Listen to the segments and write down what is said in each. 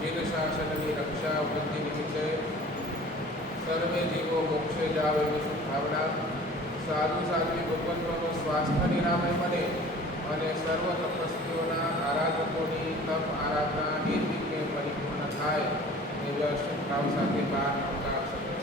જીન શાસનની રક્ષા વૃદ્ધિ નિમિત્તે સર્વે જીવો મોક્ષે જાવ એવી શુભભાવના, સાધુ સાધ્વી ભગવંતોનો સ્વાસ્થ્ય નિરામય બને અને સર્વ તપસ્વીઓના આરાધકોની તપ આરાધના નિર્વિઘ્ને પરિપૂર્ણ થાય એવા શુભભાવ સાથે 12 નવકાર સદસ્ય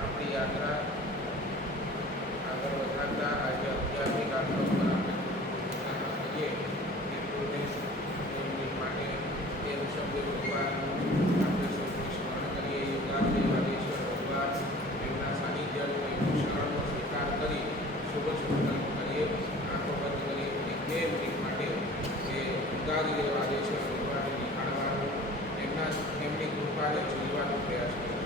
આપણી યાત્રા આગળ વધારતા આજે 11મી ગાંઠો પર આપણે કરીએ એ પૂર્ણેશ એમની માટે તે શબ્દ ભગવાન આપણે સૌથી સ્મરણ કરીએ. યોગાદેવ આદેશ્વર ભગવાન એમના સાનિધ્યનો એમનું શરણનો સ્વીકાર કરી શુભ સંકલ્પ કરીએ. આંખો બંધ કરીએ એક 2 મિનિટ માટે એ યોગાદેવ આદેશ્વર ભગવાનને નિહાળવાનું, એમની કૃપાને જીવવાનો પ્રયાસ કરીએ.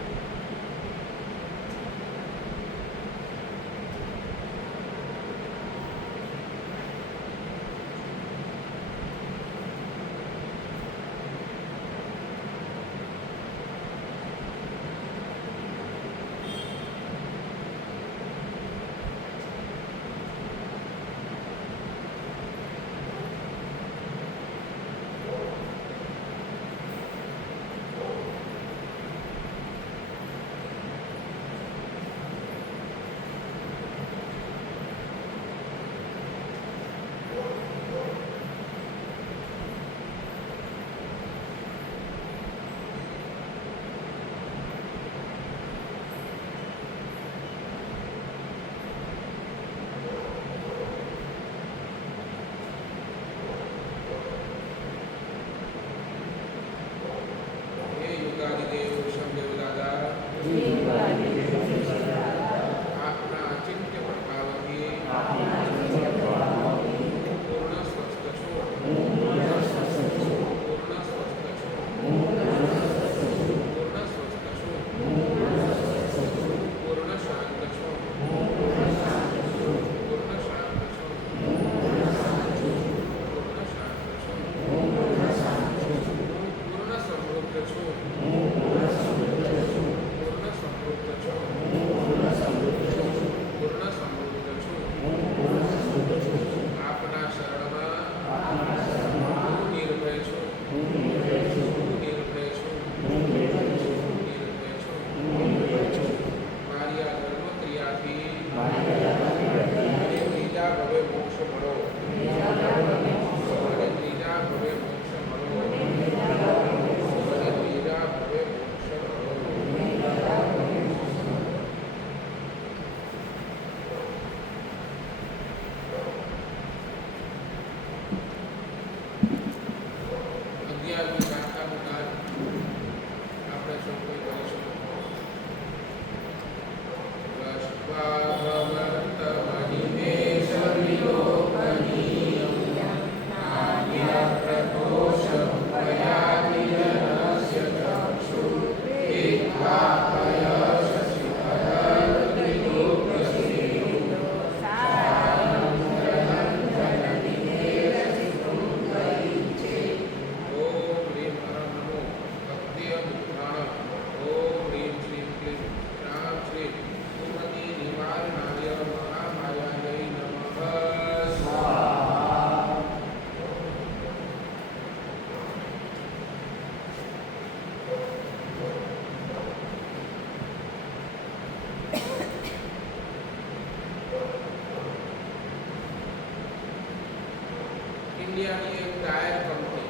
ઇન્ડિયાની એક ટાયર કંપની,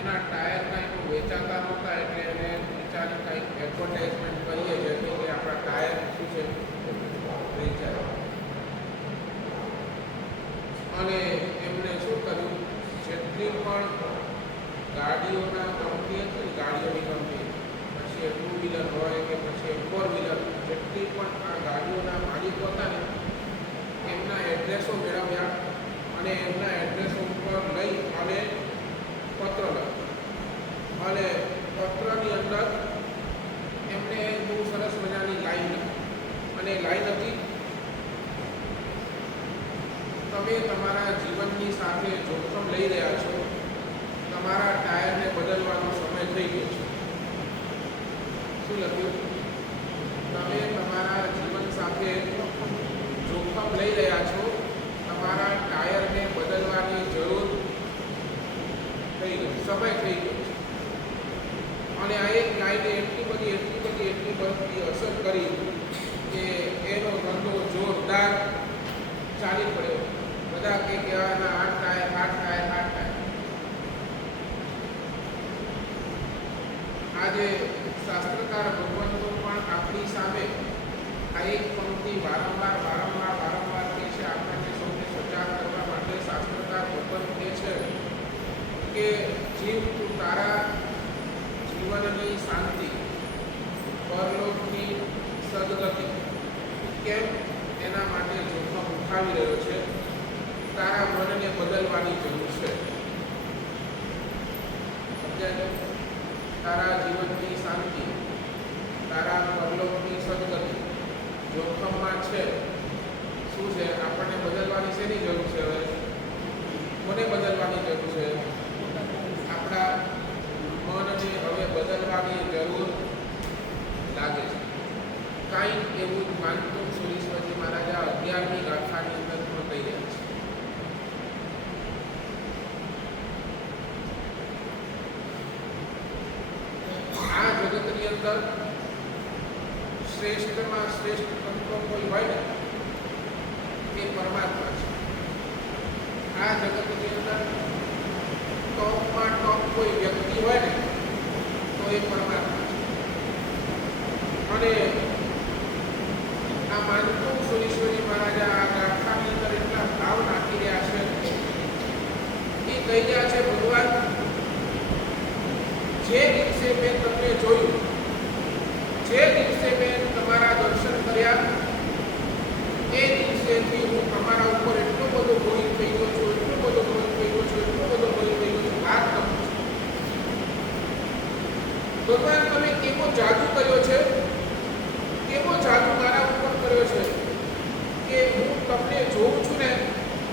એના ટાયર કાંઈક વેચાતા નહોતા એટલે એને વિચારી કાંઈક એડવર્ટાઇઝમેન્ટ કરીએ જેથી કે આપણા ટાયર શું છે વેચાય. અને એમણે શું કર્યું, જેટલી પણ ગાડીઓના કંપની હતી, ગાડીઓની કંપની, પછી એ 2 વ્હીલર હોય કે પછી 4 વ્હીલર, જેટલી પણ આ ગાડીઓના માલિકો હતા ને એમના એડ્રેસો મેળવ્યા અને એમના એડ્રેસો ઉપર લઈ અને પત્ર લખ્યો. અને પત્રની અંદર એમને બહુ સરસ મજાની લાઈન લખી અને લાઈન હતી, તમે તમારા જીવનની સાથે જોખમ લઈ રહ્યા છો, તમારા ટાયરને બદલવાનો સમય થઈ ગયો છે. શું લખ્યું? તમે તમારા જીવન સાથે જોખમ લઈ રહ્યા છો, તમારા ટાયરને બદલવાની જરૂર થઈ ગઈ, સમય થઈ ગયો છે. અને આ એક લાઈને એટલી બધી અસર કરી કે એનો ધંધો જોરદાર ચાલી પડ્યો. બધા કે કહેવાના આ ટાયર. આજે શાસ્ત્રકાર ભગવંતો પણ આપણી સામે આ એક પંક્તિ વારંવાર કહે છે. આપણને સૌને સજાગ કરવા માટે શાસ્ત્રકાર ભગવંત કહે છે કે જીવ તું તારા જીવનની શાંતિ, પરલોકની સદગતિ કેમ એના માટે જોખમ ઉઠાવી રહ્યો છે? તારા મનને બદલવાની જરૂર છે. સમજાય? તારા જીવનની શાંતિ, તારા પરલોકની સદગતિ જોખમમાં છે. શું છે? આપણને બદલવાની શેની જરૂર છે? હવે કોને બદલવાની જરૂર છે? આપણા મનને હવે બદલવાની જરૂર લાગે છે. કાંઈક એવું જ માનતો સુરેશ્વરજી મહારાજા 11મી ગાથાની અંદર પણ કહી રહ્યા છે. આ જગતની અંદર શ્રેષ્ઠમાં શ્રેષ્ઠ તત્વ કોઈ હોય ને તે પરમાત્મા છે. આ જગતની અંદર ટોપમાં ટોપ કોઈ વ્યક્તિ હોય ને તો એ પરમાત્મા છે. અને આ માનતો સુરેશ્વરી મહારાજા આ ગાથાની અંદર એટલા ભાવ નાખી રહ્યા છે. એ કહી રહ્યા છે, ભગવાન જે દિવસે મેં તમને જોયું, જે દિવસે મેં તમારા દર્શન કર્યા, એ દિવસેથી હું તમારા ઉપર એટલો બધો મોહિત થઈ ગયો છું. આ ભગવાન તમે કેવો જાદુ કર્યો છે, કેવો જાદુ મારા ઉપર કર્યો છે કે હું તમને જોઉં છું ને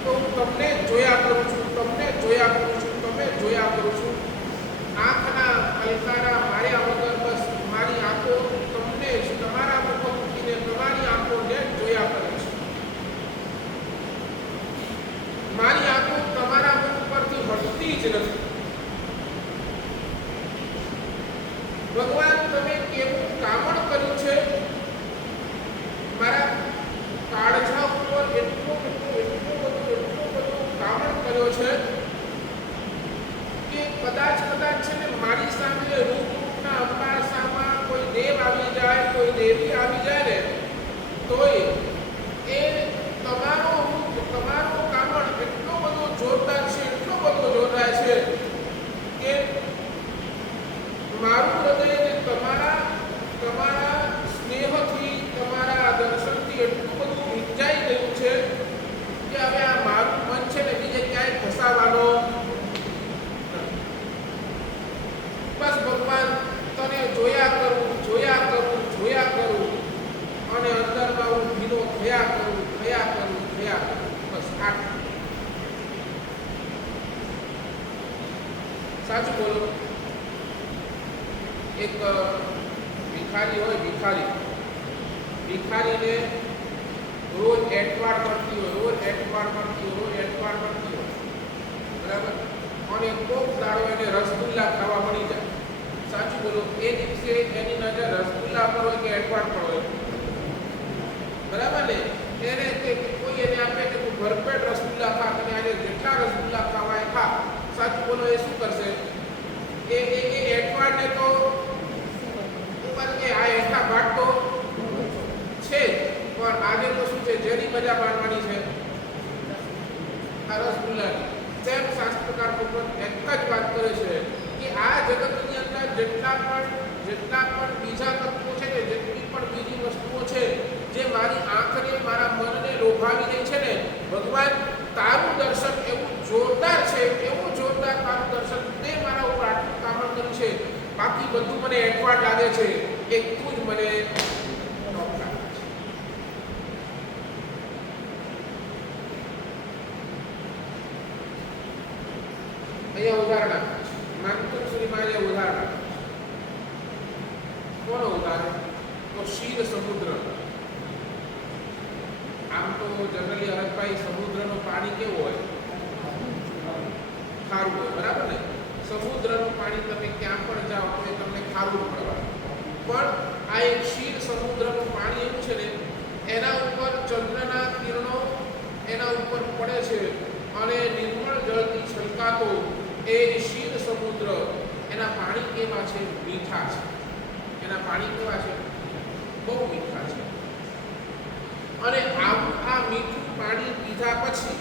તો હું તમને જોયા કરું છું. આંખના પલકારા માર્યા વગર બસ મારી આંખો તમને જ, તમારા મુખ મૂકીને તમારી આંખોને જોયા કરે છે. મારી આંખો તમારા મુખ પરથી હટતી જ નથી. ભગવાન તમે કેવું કામણ કર્યું છે, મારા કાળજા ઉપર એટલો બધો કામણ કર્યો છે કે કદાચ છે ને મારી સામે રૂપના અંબાસામાં કોઈ દેવ આવી જાય, કોઈ દેવી આવી જાય ને તોય એ તમારો કામણ એટલો બધો જોરદાર છે કે મારું હૃદય તમારા સ્નેહથી, તમારા દર્શનથી એટલું બધું ભીંજાઈ ગયું છે કે હવે આ મારું મન છે ને બીજે ક્યાંય ફસાવાનો. બસ ભગવાન તને જોયા કરું અને અંદરમાં હું ભીનો થયા કરું. બસ આટલું. સાચું બોલો. એક ભિખારી હોય, ભિખારીને રોજ એંટવાડ મળતી હોય, બરાબર. અને કોક દાડો એને રસગુલ્લા ખાવા મળી જાય. સાચું બોલો. એ દિવસે એની નજર રસગુલ્લા પર હોય કે એંટવાડ પર હોય, બરાબર ને? એને કોઈ એને આપે ભરપેટ રસગુલ્લા ખા, તમે આજે જેટલા રસગુલ્લા ખાવા એ ખા, સાચું બોલો એ શું કરશે? એ એઠવાડને તો આ એઠા ઘાટ તો છે જ, પણ આજે તો શું છે, જેની મજા માણવાની છે આ રસગુલ્લાની. તેમ શાસ્ત્રકાર લોકો એક જ વાત કરે છે કે આ જગતની અંદર જેટલા પણ બીજા તત્વો છે ને, જેટલી પણ બીજી વસ્તુઓ છે જે મારી આંખને, મારા મનને લોભાવી રહી છે ને, ભગવાન તારું દર્શન એવું જોરદાર છે, એવું જોરદાર તારું દર્શન, તે મારા ઉપર આટલું કામ કર્યું છે, બાકી બધું મને એઠવાડ લાગે છે, એક તું જ મને ટોપ લાગે છે. અહીંયા ઉદાહરણ આપ્યું છે, માનતુશ્રીમાં અહીંયા ઉદાહરણ આપ્યું છે. કોનો ઉદાહરણ? તો ક્ષીર સમુદ્ર. આમ તો જનરલી હરકભાઈ સમુદ્રનું પાણી કેવું હોય? ખારું હોય, બરાબર ને? સમુદ્રનું પાણી તમે ક્યાં પણ જાઓ તો એ તમને ખારું મળવાનું, પણ આ એક ક્ષીર સમુદ્રનું પાણી એવું છે ને, એના ઉપર ચંદ્રના કિરણો એના ઉપર પડે છે અને નિર્મળ જળથી છલકાતો એ ક્ષીર સમુદ્ર, એના પાણી કેવા છે? મીઠા છે. એના પાણી કેવા છે? બહુ મીઠા છે. અને આ મીઠું પાણી પીધા પછી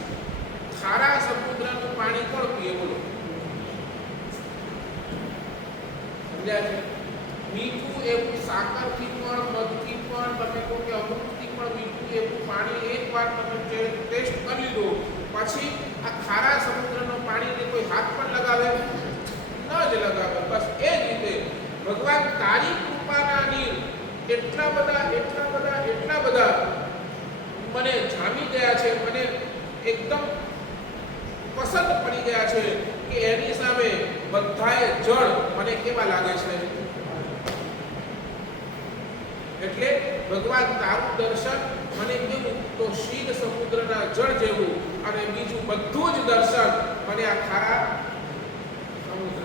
ખારા સમુદ્રનું પાણી કોણ પીએ? બોલો, સમજ્યા છે? મીઠું એવું સાકરથી પણ, મધથી પણ, તમે કહો કે અમૃતથી પણ મીઠું એવું પાણી એકવાર તમે ટેસ્ટ કરી લીધો પછી આ ખારા સમુદ્રનું પાણીને કોઈ હાથ પણ લગાવે? ન જ લગાવે. બસ એ જ રીતે ભગવાન તારી કૃપાના નીર એટલા બધા મને જામી ગયા છે, મને એકદમ પસંદ પડી ગયા છે કે એની સામે બધાએ જળ મને કેવા લાગે છે? એટલે ભગવાન તારું દર્શન મને કેવું? તો ક્ષીર સમુદ્રના જળ જેવું, અને બીજું બધું જ દર્શન મને આ ખારા સમુદ્ર.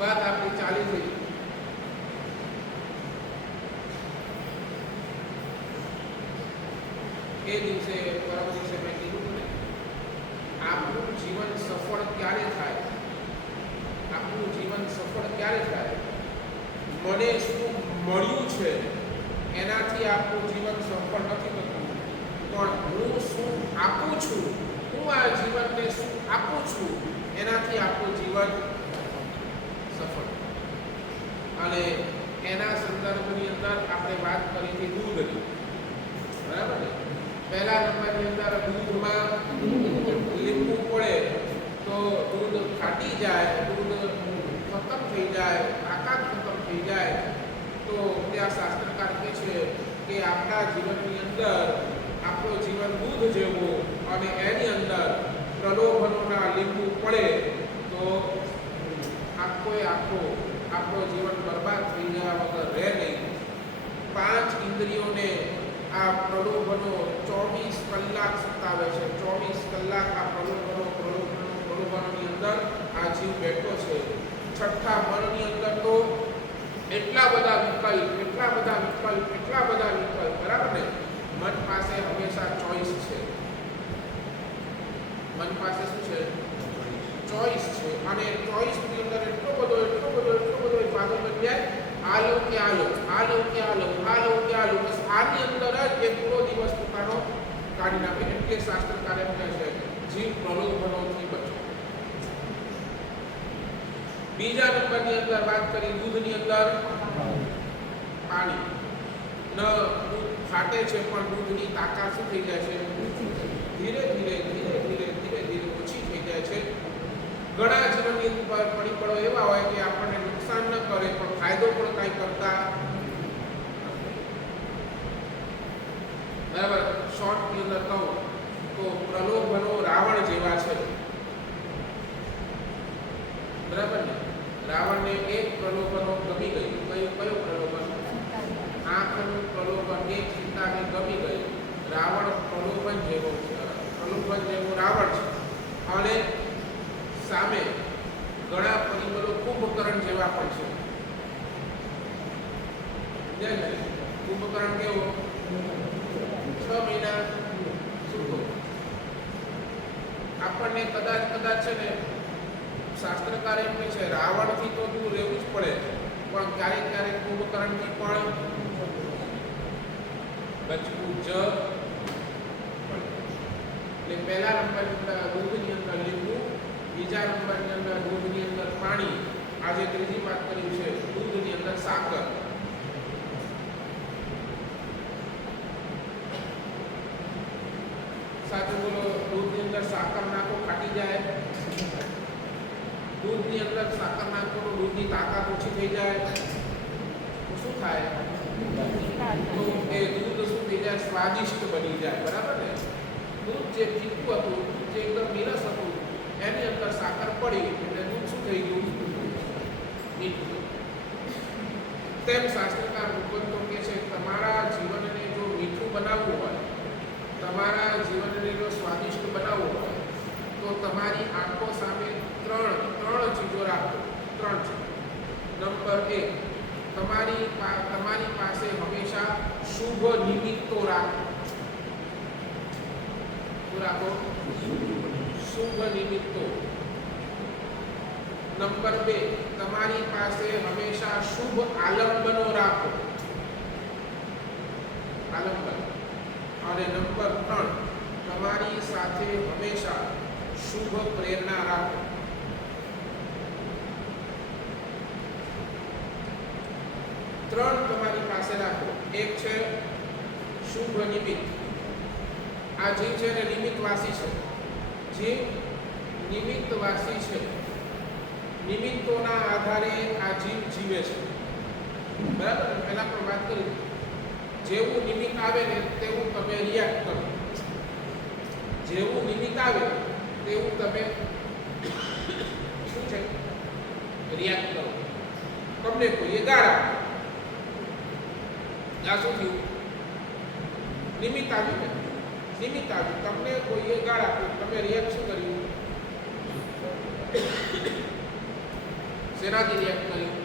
વાત આપણી ચાલી થઈ. એ દિવસે પરમ દિવસે મેં કીધું ને, આપણું જીવન સફળ ક્યારે થાય? આપણું જીવન સફળ ક્યારે થાય? મને શું મળ્યું છે એનાથી આપણું જીવન સફળ નથી થતું, પણ હું શું આપું છું, હું આ જીવનને શું આપું છું, એનાથી આપણું જીવન સફળ. અને એના સંદર્ભની અંદર આપણે વાત કરી હતી દૂધની, બરાબર ને? પહેલા નંબરની અંદર દૂધમાં લીંબુ પડે તો દૂધ ફાટી જાય, દૂધ ખતમ થઈ જાય, તાકાત ખતમ થઈ જાય, તો ત્યાં શાસ્ત્રકાર કહે છે કે આપણા જીવનની અંદર આપણું જીવન દૂધ જેવું, અને એની અંદર પ્રલોભનોના લીંબુ પડે તો આખો આપણો જીવન બરબાદ થઈ જવા વગર રહે નહીં. 5 ઇન્દ્રિયોને આ પ્રલોભનો 24 કલાક સતાવે છે. 24 કલાક આ પ્રલોભનોની અંદર આ જીવ બેઠો છે. છઠ્ઠા મનની અંદર તો એટલા બધા વિકલ્પ, બરાબર ને? મન પાસે હંમેશા ચોઈસ છે. મન પાસે શું છે? ચોઈસ છે. અને ચોઈસની અંદર એટલો બધો પાગલ બની જાય, આ લઉં કે આ લઉં, આ લઉં કે આ લઉં, આ લઉં કે આ લઉં, બસ આની અંદર જ એ પૂરો દિવસ પોતાનો કાઢી નાખે. એટલે શાસ્ત્રકાર એમ કહે છે જીવ પ્રલોભનોથી બચો. બીજા નંબરની અંદર વાત કરી દૂધની અંદર પાણી. ન દૂધ ફાટે છે, પણ દૂધની તાકાત શું થઈ જાય છે? ધીરે ધીરે ઓછી થઈ જાય છે. ઘણા જીવનની ઉપર પરિબળો એવા હોય કે આપણને નુકસાન ન કરે પણ ફાયદો પણ કાંઈ કરતા નથી. બરાબર? શોર્ટની અંદર કહું તો પ્રલોભનો રાવણ જેવા છે, બરાબર ને? રાવણને એક પ્રલોભનો ગમી ગયું. કયું પ્રલોભન? આંખનું પ્રલોભન, એક સીતાને ગમી ગયું. રાવણ પ્રલોભન જેવો રાવણ છે. અને સામે ઘણા પરિબળો કુંભકર્ણ જેવા પણ છે. કુંભકર્ણ કેવો? આપણને કદાચ છે ને શાસ્ત્રકાર એમ કહે છે રાવણથી તો દૂર રહેવું જ પડે, પણ ક્યારેક કુંભકર્ણથી પણ બચવું જ પડે. એટલે પહેલા નંબરની અંદર દૂધની અંદર લીંબુ, બીજા નંબરની અંદર દૂધની અંદર પાણી, આજે ત્રીજી વાત કરી છે દૂધની અંદર સાકર. સાચું બોલો, દૂધની અંદર સાકર નાખો ખાટી જાય. દૂધની અંદર સાકર નાખો તો દૂધની તાકાત ઓછી થઈ જાય તો શું થાય? તો એ દૂધ શું થઈ જાય? સ્વાદિષ્ટ બની જાય. બરાબર ને? દૂધ જે ફીકું હતું, જે એકદમ નીરસ હતું, એની અંદર સાકર પડી એટલે દૂધ શું થઈ ગયું? મીઠું. તેમ શાસ્ત્રકાર ભગવંતો કહે છે તમારા જીવનને જો મીઠું બનાવવું હોય, તમારા જીવનને જો સ્વાદિષ્ટ બનાવવું હોય તો તમારી આંખો સામે ત્રણ ચીજો રાખો. 3 ચીજો. નંબર 1, તમારી પાસે હંમેશા શુભ નિમિત્તો રાખો. શું રાખો? શુભ નિમિત્તો. નંબર 2, તમારી પાસે હંમેશા શુભ આલંબનો રાખો. આલંબન. અને નંબર 3, તમારી સાથે હંમેશા શુભ પ્રેરણા રાખો. 3 તમારી પાસે રાખો. એક છે શુભ નિમિત્ત. આ જીવ છે ને નિમિત્તવાસી છે. જીવ નિમિત્તવાસી છે. નિમિત્તોના આધારે આ જીવ જીવે છે. બરાબર? પહેલા પણ વાત કરી, જેવું નિમિત્ત આવે ને તેવું તમે રિએક્ટ કરો. જેવું નિમિત્ત આવે તેવું તમે શું છે? રિએક્ટ કરો. તમને કોઈએ ગાળ આપી, આ શું થયું? નિમિત્ત આવ્યું ને? નિમિત્ત આવ્યું. તમને કોઈએ ગાળ આપી, તમે રિએક્ટ શું કર્યું? શેનાથી રિએક્ટ કર્યું?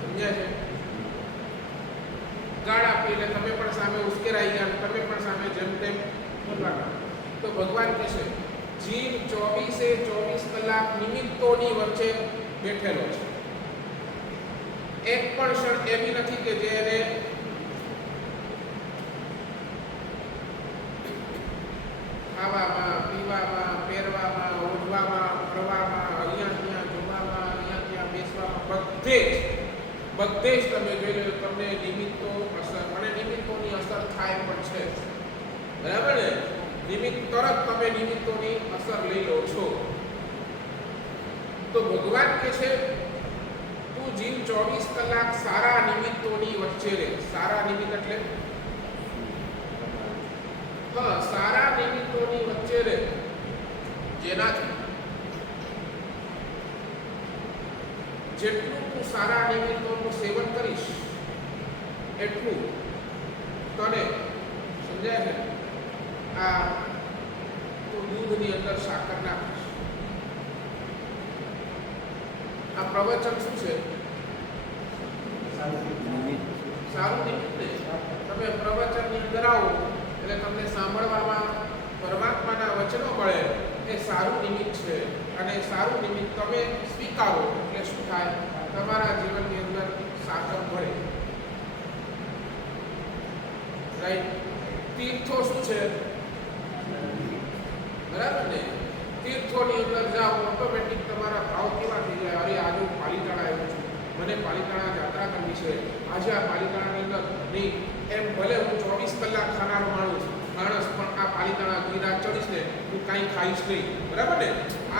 સમજ્યા છે? ગાળ આપી એટલે તમે પણ સામે ઉશ્કેરાઈ ગયા, તમે પણ સામે જેમ તેમ બોલવા. તો ભગવાન કહે છે જીવ 24 કલાક નિમિત્તોની વચ્ચે બેઠેલો છે. એક પણ ક્ષણ એવી નથી કે જે એને ખાવામાં, પીવામાં, પહેરવામાં, ઓઢવામાં, ફરવામાં, અહીંયા ત્યાં જોવામાં, અહીંયા ત્યાં બેસવામાં, બધે જ તમે જોઈ લો તમને નિમિત્તો અસર, અને નિમિત્તોની અસર થાય પણ છે. બરાબર ને? નિમિત્ત તરત તમે નિમિત્તોની અસર લઈ લો છો. તો ભગવાન કહે છે તું જીવ 24 કલાક સારા નિમિત્તોની વચ્ચે રહે. સારા નિમિત્ત એટલે સારા નિમિત્તોની વચ્ચે રહે, જેનાથી જેટલું તું સારા નિમિત્તોનું સેવન કરીશ એટલું તને, સમજાય છે? આ તું દૂધની અંદર સાકર નાખીશ. આ પ્રવચન શું છે? સારું નિમિત્ત ને? તમે પ્રવચનની અંદર આવો એટલે તમને સાંભળવામાં પરમાત્માના વચનો મળે, એ સારું નિમિત્ત છે. અને સારું નિમિત્ત તમે સ્વીકારો એટલે શું થાય? તમારા જીવનની અંદર સાકર મળે. રાઈટ? તીર્થો શું છે? બરાબર ને? તીર્થોની અંદર જાઓ ઓટોમેટિક તમારા ભાવ કેવા થઈ જાય? અરે આજે હું પાલિતાણા આવ્યો છું, મને પાલિતાણા યાત્રા કરવી છે, આજે આ પાલિતાણાની અંદર નહીં. એમ ભલે હું 24 કલાક ખાનારો માણસ પણ આ પાલિતાણા ગિરિરાજ ચડીશ ને હું કાંઈ ખાઈશ નહીં. બરાબર ને?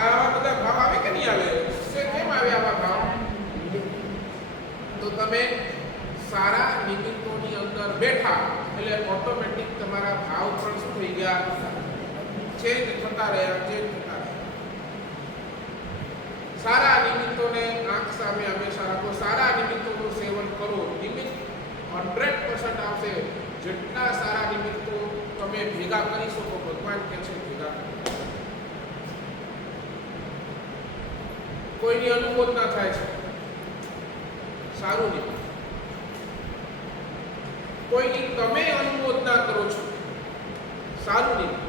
આવા બધા ભાવ આવે કે નહીં આવે? કેમ આવે આવા ભાવ? તો તમે સારા નિમિત્તોની અંદર બેઠા એટલે ઓટોમેટિક તમારા ભાવ પણ શું થઈ ગયા? ચેન્જ થતા રહ્યા. સારા નિમિત્તોને આંખ સામે હંમેશા રાખો. સારા નિમિત્તોનું સેવન કરો. નિમિત્ત 100% આવશે. જેટલા સારા નિમિત્તો તમે ભેગા કરી શકો, ભગવાન કહે છે ભેગા કરો. કોઈની અનુમોદના થાય છે, સારું નિમિત્ત. કોઈની તમે અનુમોદના કરો છો, સારું નિમિત્ત.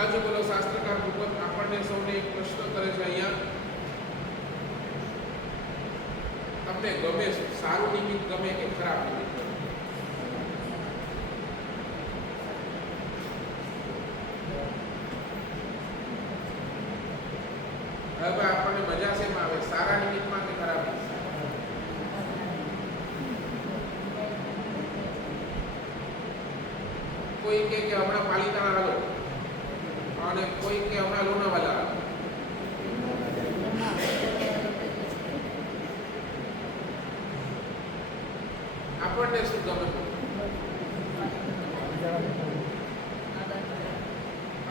સાચું બોલો શાસ્ત્રકાર ભૂપત આપણને સૌને એક પ્રશ્ન કરે છે અહીંયા, તમને ગમે સારું નિમિત્ત ગમે કે ખરાબ નિમિત્ત ગમે? હવે આપણને મજા શેમાં આવે, સારા નિમિત્તમાં કે ખરાબ નિમિત્ત? કોઈ કે હમણાં પાલિતાણા હાલો અને કોઈ કે હમણાં લોનાવાલા હાલો. આપણને શું ગમે?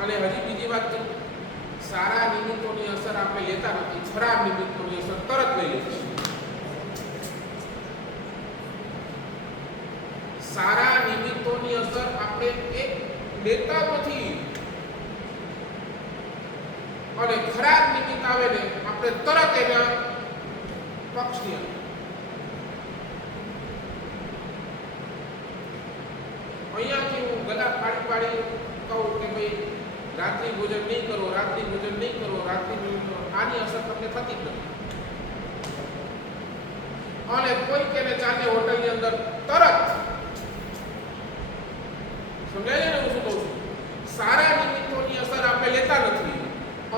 અને હજી બીજી વાત કહું, સારા નિમિત્તોની અસર આપણે લેતા નથી, ખરાબ નિમિત્તોની અસર તરત લઈ લઈએ છીએ. સારા નિમિત્તોની અસર આપણે એક લેતા નથી અને ખરાબ નિમિત્ત આવે ને આપણે તરત એના પક્ષની અંદર. અહીંયાથી હું ગલા પાડી કહું કે ભાઈ રાત્રિ ભોજન નહીં કરો, રાત્રિ ભોજન નહીં કરો, રાત્રિ ભોજન કરો, આની અસર તમને થતી જ નથી. અને કોઈ કેને ચાલે હોટલની અંદર તરત સમજાય ને હું શું કહું છું? સારા નિમિત્તોની અસર આપણે લેતા નથી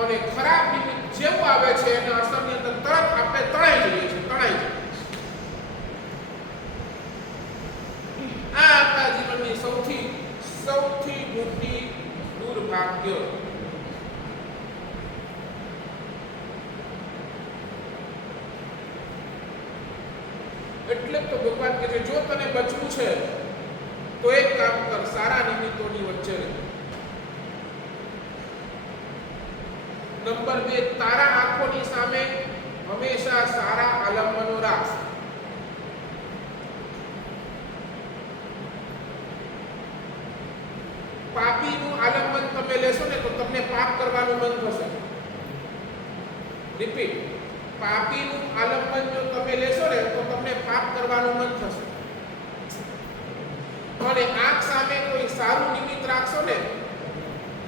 અને ખરાબ નિમિત્ત જેવું આવે છે એના અસરની અંદર તરત આપણે તણાઈ જઈએ છીએ, તણાઈ જઈએ. આ આપણા જીવનની સૌથી મોટી દુર્ભાગ્ય. એટલે તો ભગવાન કહે છે જો તને બચવું છે તો એક કામ કર, સારા નિમિત્તોની વચ્ચે રહે. નંબર 2, તારા આંખોની સામે હંમેશા સારા આલંબનો રાખ. પાપીનું આલંબન તમે લેશો ને તો તમને પાપ કરવાનું મન થશે. રિપીટ, પાપીનું આલંબન જો તમે લેશો ને તો તમને પાપ કરવાનું મન થશે. અને આંખ સામે કોઈ સારું નિમિત્ત રાખશો ને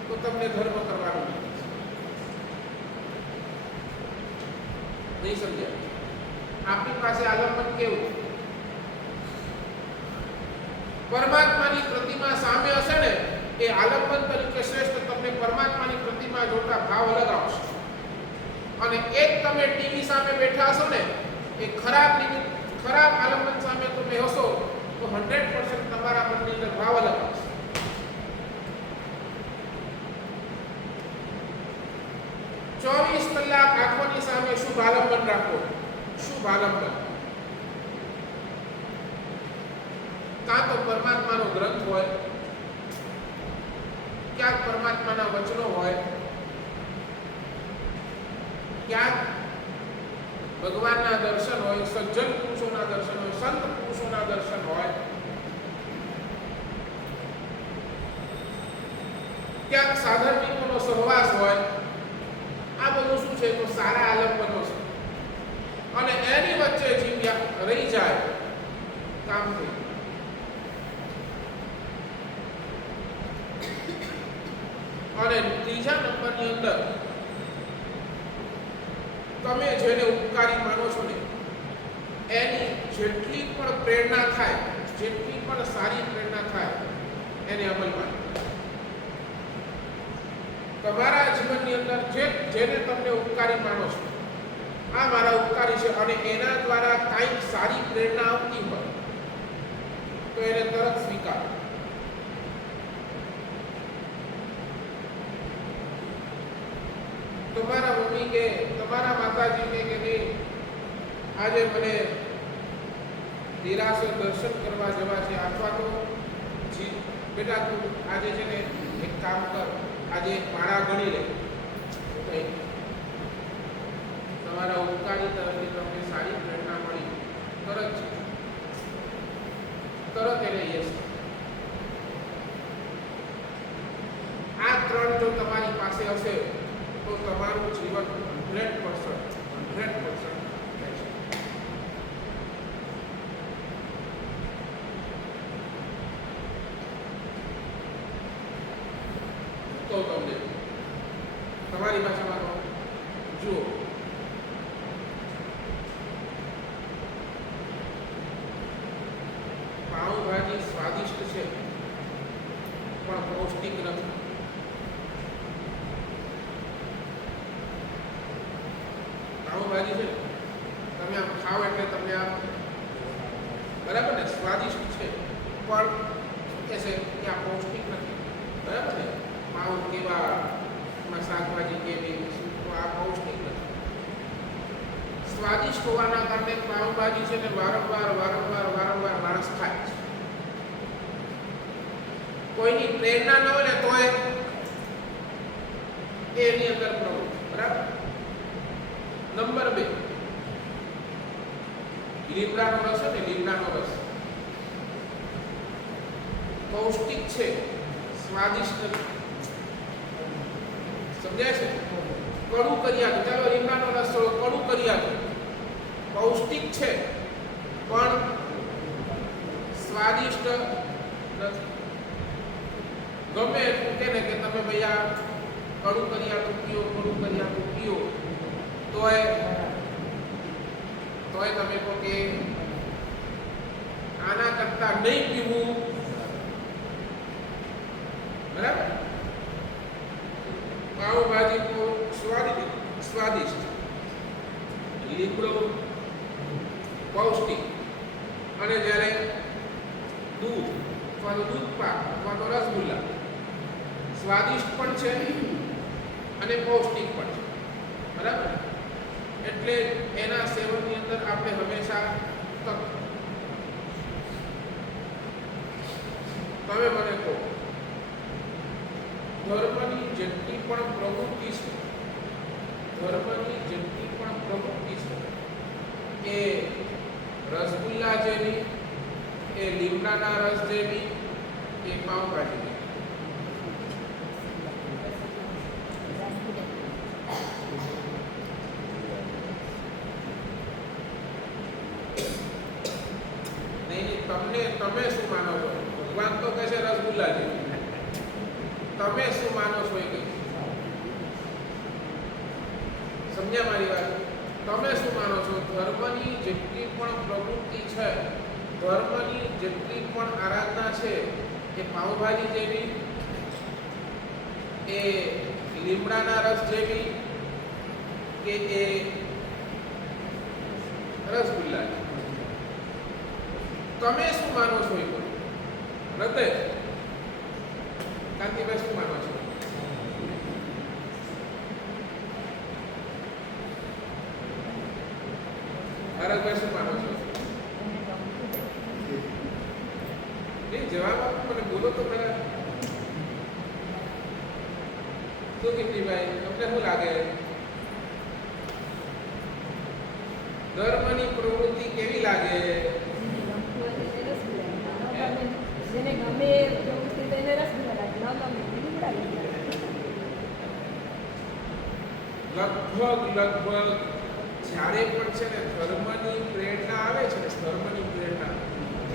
તો તમને ધર્મ કરવાનું મન થશે. નહીં સમજ્યા? આપણી પાસે આલંબન કેવું? પરમાત્માની પ્રતિમા સામે હશે ને એ આલંબન તરીકે શ્રેષ્ઠ તમને પરમાત્માની પ્રતિમા જોતા ભાવ અલગ આવશે. અને એક તમે ટીવી સામે બેઠા હશો ને એ ખરાબ આલંબન સામે તમે હશો તો 100% તમારા મનની અંદર ભાવ અલગ આવશે. ચોવીસ કલાક આંખોની સામે શુભ આલંબન રાખો. શુભ આલંબન કાં તો પરમાત્માનો ગ્રંથ હોય, ક્યાંક પરમાત્માના વચનો હોય, ક્યાંક ભગવાનના દર્શન હોય, સજ્જન પુરુષોના દર્શન હોય, સંત પુરુષોના દર્શન હોય, ક્યાંક સાધર્મિકોનો સહવાસ હોય. આ બધું શું છે તો સારા આલંબનો છે. અને એની વચ્ચે જીવ રહી જાય કામ થઈ. અને ત્રીજા નંબરની અંદર તમે જેને ઉપકારી માનો છો ને એની જેટલી પણ પ્રેરણા થાય, જેટલી પણ સારી પ્રેરણા થાય એને અમલમાં. તમારા જીવનની અંદર જેને તમને ઉપકારી માનો છો, આ મારા ઉપકારી છે, અને એના દ્વારા કાંઈક સારી પ્રેરણા આવતી હોય તો એને તરત સ્વીકારો. તમારા મમ્મી કે તમારા માતાજી કે નહીં આજે મને દેરાસર દર્શન કરવા જવા છે, અથવા તો બેટા તું આજે છે ને એક કામ કર, આજે માળા ગણી લે. તમારા ઉપકારી તરફથી તમને સારી પ્રેરણા મળી, તરત એને યસ. આ ત્રણ જો તમારી પાસે હશે તો તમારું જીવન 100% રહેશે. તો તમને પાઉંભાજી સ્વાદિષ્ટ છે પણ પૌષ્ટિક નથી. પાઉંભાજી છે તમે આમ ખાવ એટલે તમને આમ બરાબર ને સ્વાદિષ્ટ છે પણ શું કહે છે કે આ પૌષ્ટિક નથી. બરાબર ને પાઉં કેવા, એમાં શાકભાજી કેવી, આ પૌષ્ટિક નથી. સ્વાદિષ્ટ હોવાના કારણે પાઉંભાજી છે ને વારંવાર માણસ ખાય છે. કોઈની પ્રેરણા ન હોય ને તો એની અંદર પ્રવૃત્તિ. બરાબર. નંબર 2, લીમડાનો રસ છે ને, લીમડાનો રસ પૌષ્ટિક છે, સ્વાદિષ્ટ નથી. સમજાય છે? કડું કરી આપે. ચાલો લીમડાનો રસ થોડો કડું કરી આપે. પૌષ્ટિક છે પણ સ્વાદિષ્ટ નથી. ગમે એટલું કે ને કે તમે ભાઈ આ કડું કરી આપું પીઓ, કડું કરી આપું પીઓ, તોય તમે કહો કે આના કરતા નહીં પીવું. બરાબર. પાઉંભાજી તો સ્વાદિષ્ટ, લીમડો પૌષ્ટિક, અને જ્યારે દૂધ અથવા તો દૂધ પાક અથવા તો રસગુલ્લા સ્વાદિષ્ટ પણ છે અને પૌષ્ટિક પણ છે. બરાબર. એટલે એના સેવનની અંદર આપણે હંમેશા તમે મને કહો, ધર્મની જેટલી પણ પ્રવૃત્તિ છે, એ રસગુલ્લા જેવી, એ લીમડાના રસ જેવી, એ પાઉંભાજી જેવી. તમે શું માનો છો? ભગવાન તો કહે છે રસગુલ્લા જેવી. તમે શું માનો છો એ કહી. સમજ્યા મારી વાત? તમે શું માનો છો? ધર્મની જેટલી પણ પ્રવૃત્તિ છે, ધર્મની જેટલી પણ આરાધના છે, એ પાઉંભાજી જેવી, એ લીમડાના રસ જેવી, કે એ રસગુલ્લા જેવી. તમે શું માનો છો એ બોલો. હૃદય કાંતિભાઈ શું માનો છો? ભારતભાઈ શું માનો છો? જવાબ આપો મને, બોલો તો ખરા. શું કીર્તિભાઈ, તમને શું લાગે? ધર્મની પ્રવૃત્તિ કેવી લાગે? જેને ગમે પ્રવૃત્તિ તેને રસગુલ્લા લાગે, ન ગમે લીમડા લગભગ જ્યારે પણ છે ને ધર્મની પ્રેરણા આવે છે ને, ધર્મની પ્રેરણા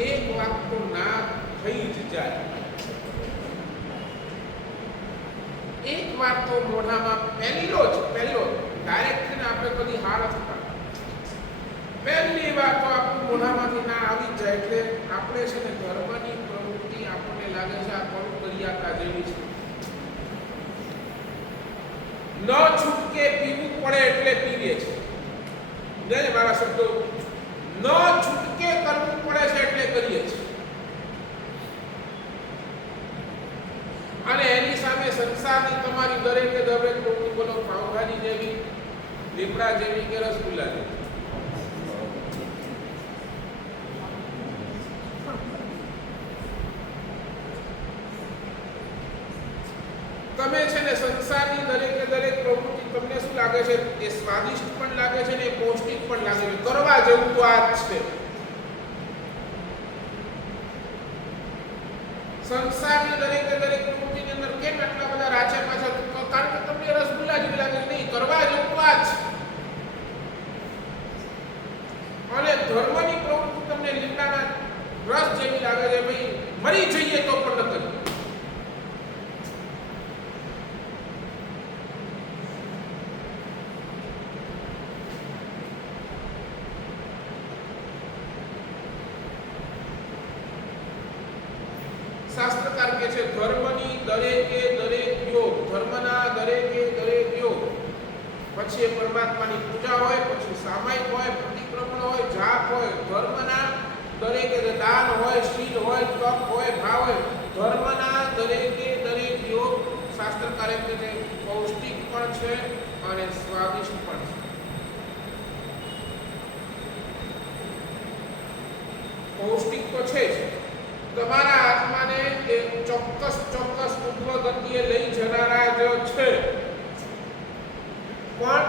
એક વાત તો ના થઈ જ જાય. એક વાર તો મોઢામાં પહેલો ડાયરેક્ટ ને આપણે કદી હાર નથી પાડતા. પહેલી વાર તો આપણું મોઢામાંથી ના આવી જાય એટલે આપણે છે ને ધર્મની પ્રવૃત્તિ આપણને લાગે છે આ કરિયાતા જેવી છે. ન છૂટકે પીવું પડે એટલે પીવીએ છે. ને મારા શબ્દો, ન છૂટકે કરવું પડે છે એટલે કરીએ છીએ. અને એની સામે સંસારની તમારી દરેકે દરેક પ્રવૃત્તિ, બોલો પાઉંભાજી જેવી, લીમડા જેવી કે રસગુલ્લા જેવી, તમે છે ને સંસારની દરેકે દરેક પ્રવૃત્તિ તમને શું લાગે છે? એ સ્વાદિષ્ટ પણ લાગે છે ને એ પૌષ્ટિક પણ લાગે છે. કરવા જેવું તો આ જ છે. સંસારની દરેકે દરેક પ્રવૃત્તિની અંદર કેમ એટલા બધા રાચે પાછા? કારણ કે તમને રસગુલ્લા જેવી લાગે છે. નહીં, કરવા જેવું તો આ જ. અને ધર્મની પ્રવૃત્તિ તમને લીમડાના રસ જેવી લાગે છે. ભાઈ મરી જઈએ તો પણ ન કરીએ. શાસ્ત્રકાર કહે છે ધર્મની દરેકે દરેક યોગ, ધર્મના દરેકે દરેક યોગ, પછી એ પરમાત્માની પૂજા હોય, પછી સામાયિક હોય, પ્રતિક્રમણ હોય, જાપ હોય, ધર્મના દરેકે દાન હોય, શીલ હોય, તપ હોય, ભાવ હોય, ધર્મના દરેકે દરેક યોગ શાસ્ત્રકારે કહે છે પૌષ્ટિક પણ છે અને સ્વાદિષ્ટ પણ છે. પૌષ્ટિક તો છે જ, તમારા આત્માને એ ચોક્કસ ઉદ્ધવ ગતિએ લઈ જનારા જ છે, પણ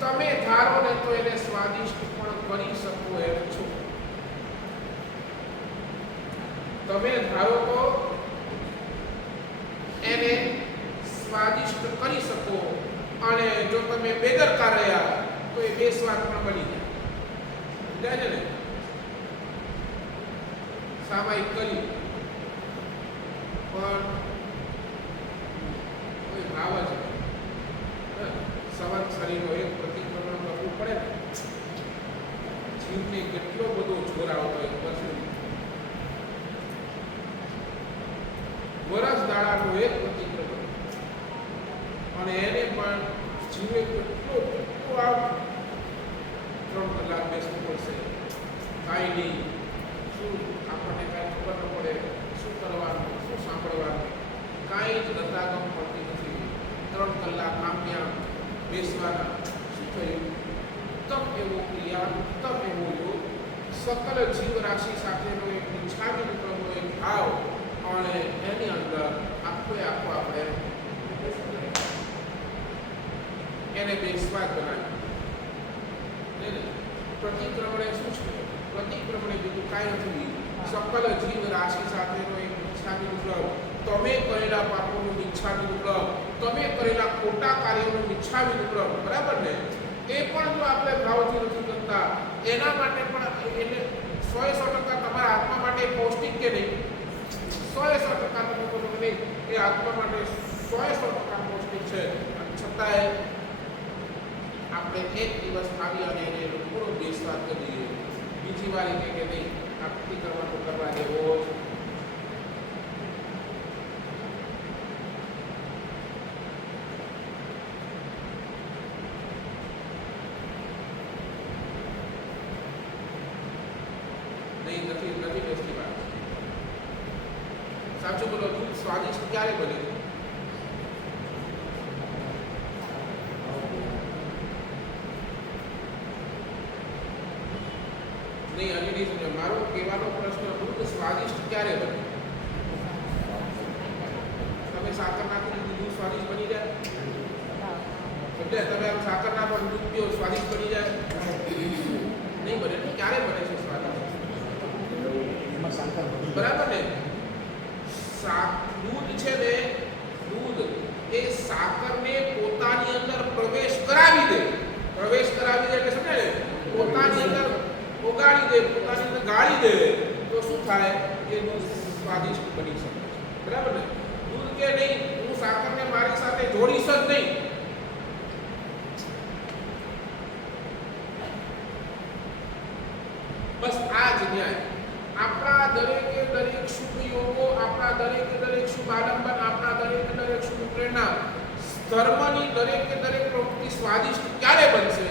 તમે ધારો ને તો એને સ્વાદિષ્ટ પણ કરી શકો એમ છો. તમે ધારો તો એને સ્વાદિષ્ટ કરી શકો, અને જો તમે બેદરકાર રહ્યા તો એ બેસ્વાદ પણ બની જાય ને. સામાયિક કરી પણ કોઈ ભાવ જ સંવત્સરીનો એક પ્રતિક્રમણ કરવું પડે ને, જીવને કેટલો બધો જોર આવતો હોય પછી વરસ દાડાનું એક પ્રતિક્રમણ, અને એને પણ જીવે કેટલો આમ 3 કલાક બેસવું પડશે, કાંઈ નહીં, શું આપણને કાંઈ ખબર ન પડે, શું કરવાનું, શું સાંભળવાનું, કાંઈ જ ગતાગમ પડતી નથી. 3 કલાક આમ ત્યાં બેસવાના. શું થયું? ઉત્તમ એવો ક્રિયા, ઉત્તમ એવો યોગ, સકલ જીવ રાશિ સાથેનો એક ઈચ્છાની પ્રભુનો એક ભાવ, અને એની અંદર આખો આપણે એને બેસ્વાદ બનાવી. પ્રતિક્રમણે શું છે? પ્રતિક્રમણે બીજું કાંઈ નથી, સકલ જીવ રાશિ સાથેનો એક ઈચ્છાની ઉપલબ્ધ, તમે કરેલા પાપોનું ઈચ્છાની ઉપલબ્ધ, તમે કરેલા ખોટા કાર્યોનું ઈચ્છાની ઉપલબ્ધ, બરાબર ને? એ પણ જો આપણે ભાવથી નથી કરતા, એના માટે પણ એટલે 100% તમારા આત્મા માટે પૌષ્ટિક કે નહીં? 100% તમે બોલો કે નહીં, એ આત્મા માટે 100% પૌષ્ટિક છે. છતાંય આપણે એક દિવસ આવી અને એને પૂરો બેસ્વાદ કરી દઈએ, બીજી વાર કે નહીં આ પ્રતિક્રમણ કરવા દેવો જ નહીં. નથી બેસતી વાત. સાચું બોલો, દૂધ સ્વાદિષ્ટ ક્યારે બને? નહીં, હજી નહીં સમજો. મારો કહેવાનો પ્રશ્ન, દૂધ સ્વાદિષ્ટ ક્યારે બને? તમે સાકર નાખીને દૂધ સ્વાદિષ્ટ બની જાય? સમજ્યા? તમે આમ સાકર નાખો દૂધ પીઓ, સ્વાદિષ્ટ બની જાય? નહીં બને. ક્યારે બને છે સ્વાદિષ્ટ? બરાબર ને? દૂધ છે ને, દૂધ એ સાકરને પોતાની અંદર પ્રવેશ કરાવી દે એટલે સમજે ને, પોતાની અંદર ઓગાળી દે, પોતાની અંદર ગાળી દે, તો શું થાય? એ દૂધ સ્વાદિષ્ટ બની શકે છે. બરાબર ને? દૂધ કે નહીં, હું સાકરને મારી સાથે જોડીશ જ નહીં. બસ આ જ ન્યાય. આપણા દરેકે દરેક શુભ યોગો, આપણા દરેકે દરેક શુભ આલંબન, આપણા દરેકે દરેક શુભ પ્રેરણા, ધર્મની દરેકે દરેક પ્રવૃત્તિ સ્વાદિષ્ટ ક્યારે બનશે?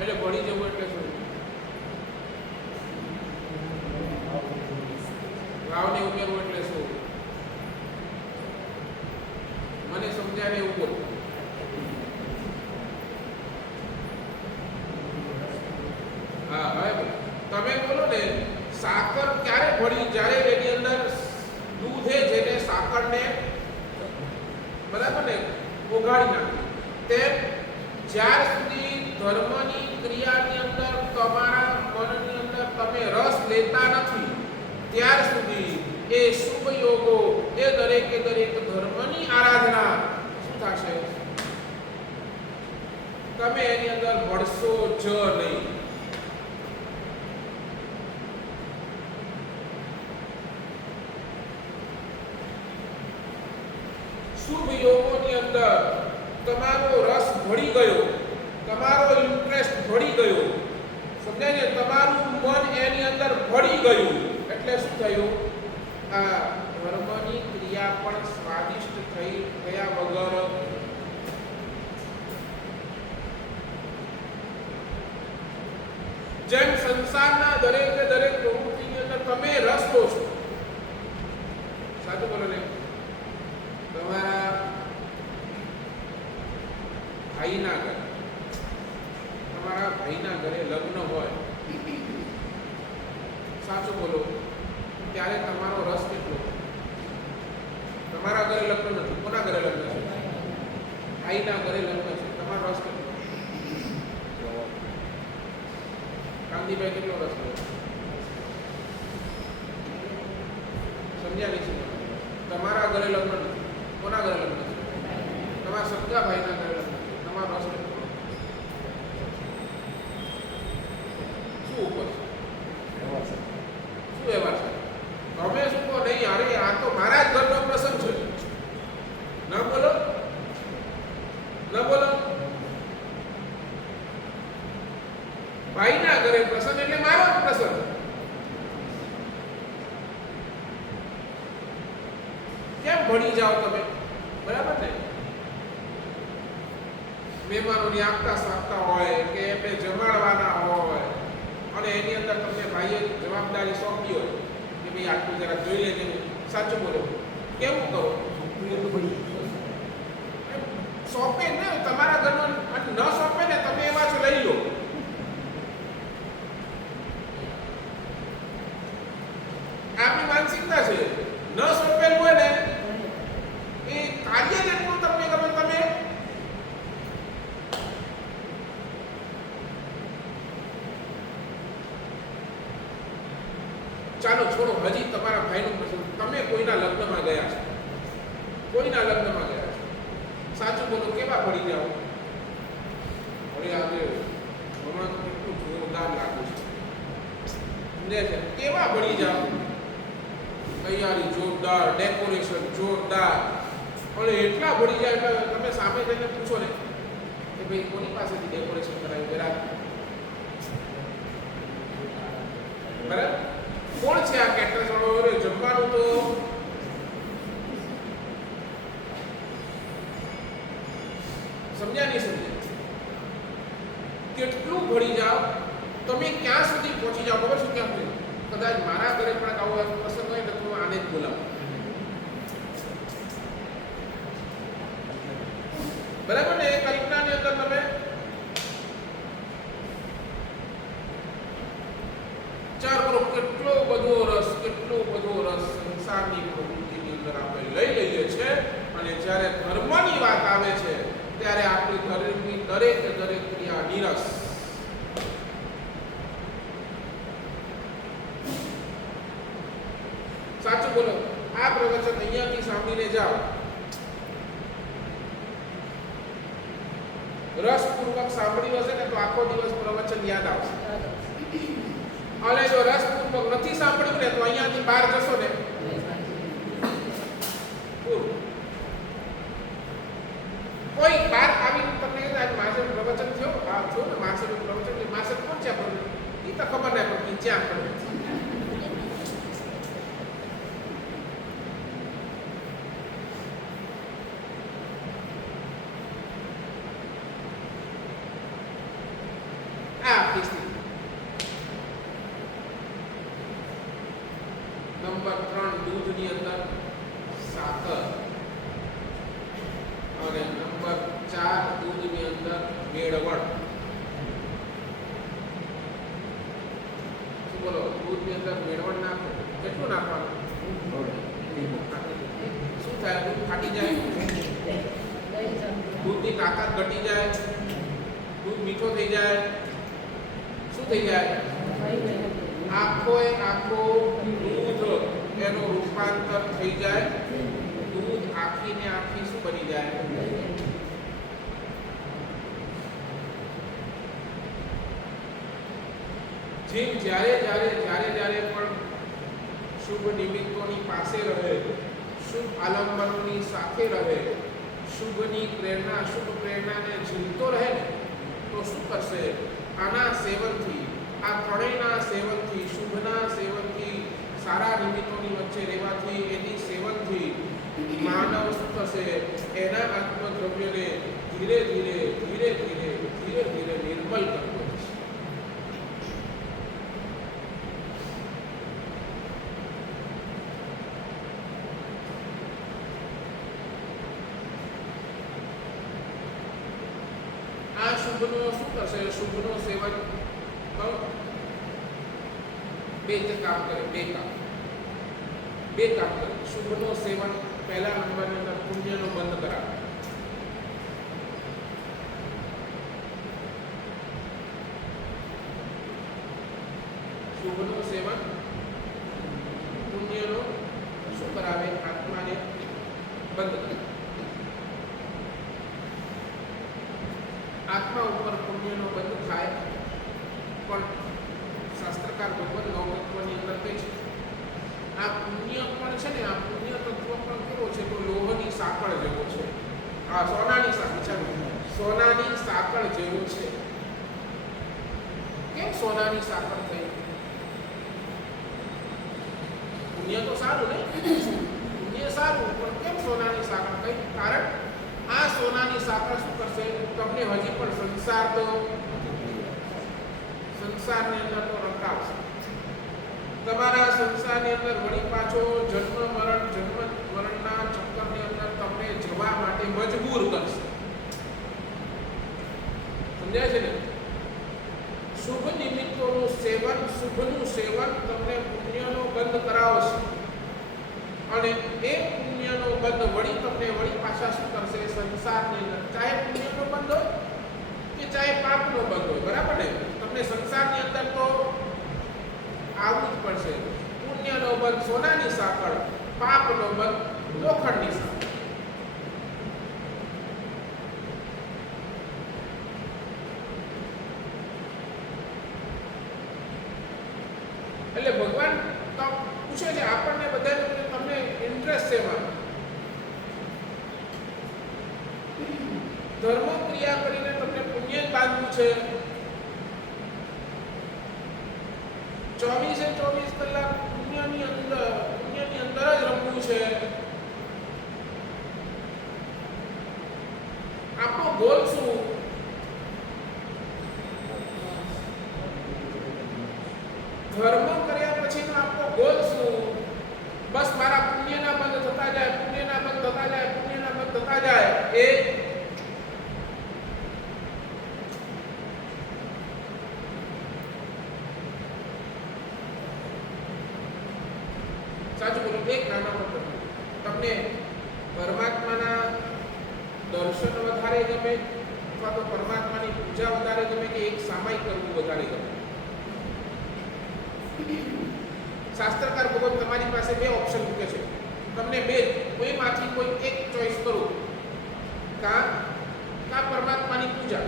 એટલે ભણી જવું એટલે શું? ભાવને ઉમેરવું એટલે શું? મને સમજાય એવું બોલ. હા, હવે તમે બોલો ને, સાકર ક્યારે ભળી? જ્યારે એની અંદર દૂધે જેને સાકરને બરાબર ને ઓગાળી નાખી, તેમ જ્યાર સુધી ધર્મની ક્રિયાની અંદર તમારા મનની અંદર તમે રસ લેતા નથી, ત્યાર સુધી એ શુભ યોગો, એ દરેકે દરેક ધર્મની આરાધના શું થશે? તમે એની અંદર ભળશો જ નહીં. શુભ યોગોની અંદર તમારો રસ ભળી ગયો, તમારો ઇન્ટરેસ્ટ ભળી ગયો, સમજાય ને? તમારું મન એની અંદર ભળી ગયું એટલે શું થયું? આ ધર્મની ક્રિયા પણ સ્વાદિષ્ટ થઈ ગયા વગર જેમ સંસારના દરેક પ્રવૃત્તિની અંદર તમે રસ લો છો, સાચું બોલો ને? તમારા ભાઈના ઘરે લગ્ન હોય, સાચું બોલો, ત્યારે તમારો રસ કેટલો? તમારા ઘરે લગ્ન નથી, કોના ઘરે લગ્ન છે? ભાઈના ઘરે લગ્ન છે, તમારો રસ કેટલો? કાંતિભાઈ કેટલો રસ લે? સમજ્યા નહીં? તમારા ઘરે લગ્ન નથી, કોના ઘરે લગ્ન છે? તમારા સગા ભાઈના ઘરે લગ્ન છે, તમારો રસ કેટલો? શું ઉપર છે? શું વ્યવહાર છે? તમે શું કહો? નહીં, અરે આ તો મારા જ ઘરનો પ્રસંગ છે. ના બોલો, ના બોલો. ભાઈના ઘરે પ્રસંગ એટલે મારો જ પ્રસંગ. કેમ ભણી જાઓ તમે? બરાબર ને? મહેમાનોની આગતા સાગતા હોય કે એમને જમાડવાના હોય અને એની અંદર તમને ભાઈએ જવાબદારી સોંપી હોય કે ભાઈ આટલું જરા જોઈ લેજે. સાચું બોલો, કેવું કરો? સોંપે ને તમારા ઘરમાં, ન સોંપે ને તમે એમાં જ લઈ લો. આપની માનસિકતા છે. ન સોંપેલું હોય ને એ કાર્ય જેટલું તમને ગમે તમે ચાલો છોડો. હજી તમારા ભાઈનું પ્રસંગ, તમે કોઈના લગ્નમાં ગયા છો, કોઈના લગ્નમાં ગયા છો, સાચું બોલો, કેવા પડી જાઓ? હવે આજે હમણાં કેટલું જોરદાર લાગુ છે, સમજે છે? કેવા પડી જાઓ? તૈયારી જોરદાર, ડેકોરેશન જોરદાર, અને એટલા ભળી જાય એટલે તમે સામે જઈને પૂછો ને કે ભાઈ કોની પાસેથી ડેકોરેશન કરાવ્યું? બરાબર, બરાબર. કોણ છે આ કેટરર્સ વાળો? જમવાનું તો સમજ્યા નહીં? સમજ્યા? કેટલું ભળી જાઓ, તમે ક્યાં સુધી પહોંચી જાઓ ખબર છે? ક્યાં સુધી? કદાચ મારા ઘરે પણ આવો પ્રસંગ હોય ને તો આને જ બોલાવો, બરાબર ને? એ કલ્પનાની અંદર તમે ચાર કરો. કેટલો બધો રસ, કેટલો બધો રસ સંસારની પ્રવૃત્તિની અંદર આપણે લઈ લઈએ છીએ, અને જ્યારે ધર્મની વાત આવે છે ત્યારે આપણી ધર્મની દરેક ક્રિયા નિરસ. સાચું બોલો. આ પ્રવચન અહીંયાથી સાંભળીને જાઓ, રસપૂર્વક સાંભળ્યું હશે ને તો આખો દિવસ પ્રવચન યાદ આવશે. અને જો રસપૂર્વક નથી સાંભળ્યું ને તો અહીંયાથી બહાર જશો ને કોઈ બહાર આવીને તમને આજ માસેનું પ્રવચન થયો, આ જો ને માસેનું પ્રવચન, માસે કોણ છે આપણને એ તો ખબર નહીં પડતી ક્યાં પડે. નંબર 3 દૂધની અંદર સાકર, અને નંબર 4 દૂધની અંદર મેળવણ. શું બોલો? દૂધની અંદર મેળવણ નાખો. કેટલું નાખવાનું? શું થાય? દૂધ ફાટી જાય, દૂધની તાકાત ઘટી જાય, દૂધ મીઠો થઈ જાય. શું થઈ જાય? આખો દૂધ એનું રૂપાંતર થઈ જાય. દૂધ આખીને આખી શું બની જાય? જીવ જ્યારે પણ શુભ નિમિત્તોની પાસે રહે, શુભ આલંબનોની સાથે રહે, શુભની પ્રેરણા, શુભ પ્રેરણાને ઝીલતો રહે ને તો શું કરશે? આના સેવનથી, આ ત્રણેયના સેવનથી, શુભના સેવનથી, સારા નિમિત્તોની વચ્ચે રહેવાથી, એની સેવનથી માનવ શું થશે? એના આત્મદ્રવ્યને ધીરે ધીરે ધીરે ધીરે ધીરે ધીરે નિર્મલ કરતો જશે. આ શુભનો શું કરશે? શુભનો સેવન બે કામ કરે. શુભનો સેવન પહેલા નંબરની અંદર પુણ્યનો બંધ કરાવે. શુભનું સેવન પુણ્યનો શું કરાવે? આત્માને બંધ કરે. આત્મા ઉપર પુણ્યનો બંધ થાય, પણ શાસ્ત્રકાર ભગવાન નવતત્વની અંદર કહે છે આ પુણ્ય પણ છે ને, આ પુણ્ય તત્વ પણ કેવો છે? તો લોહની સાંકળ જેવો છે. આ સોનાની સાંકળ જેવો છે. કેમ સોનાની સાંકળ થઈ? પુણ્ય તો સારું ને, પુણ્ય સારું, પણ કેમ સોનાની સાંકળ થઈ? કારણ આ સોનાની સાંકળ શું કરશે? તમને હજી પણ સંસારની અંદર તો રંકાવશે. તમારા સંસારની અંદર વળી પાછો જન્મ મરણના ચક્કરની અંદર તમને જવા માટે મજબૂર કરશે. સમજાય છે ને? શુભ નિમિત્તોનું સેવન, શુભનું સેવન તમને પુણ્યનો બંધ કરાવશે, અને એ પુણ્યનો બંધ વળી પાછા શું કરશે? સંસારની અંદર, ચાહે પુણ્યનો બંધ હોય કે ચાહે પાપનો બંધ હોય, બરાબર ને? તમને સંસારની અંદર તો આવવું જ પડશે. પુણ્યનો બંધ સોનાની સાંકળ, પાપનો બંધ લોખંડની સાંકળ. એટલે ભગવાન તો પૂછે છે આપણને બધાને, તમને ઇન્ટરેસ્ટ છે એમાં? ધર્મ ક્રિયા કરીને તમને પુણ્ય બાંધવું છે. 24 કલાક પુણ્યની અંદર જ રમવું છે. આપણો ગોલ શું? ધર્મ કર્યા પછીનો આપણો ગોલ શું? બસ મારા પુણ્યના બંધ થતા જાય, પુણ્યના બંધ થતા જાય, પુણ્યના બંધ થતા જાય. એ સાચું બોલો. એક નાનો મતલબ, તમને પરમાત્માના દર્શન વધારે ગમે, અથવા તો પરમાત્માની પૂજા વધારે ગમે, કે એક સામાયિક કરવું વધારે ગમે? શાસ્ત્રકાર ભગવાન તમારી પાસે બે ઓપ્શન મૂકે છે. તમને કોઈમાંથી કોઈ એક ચોઈસ કરો, કા પરમાત્માની પૂજા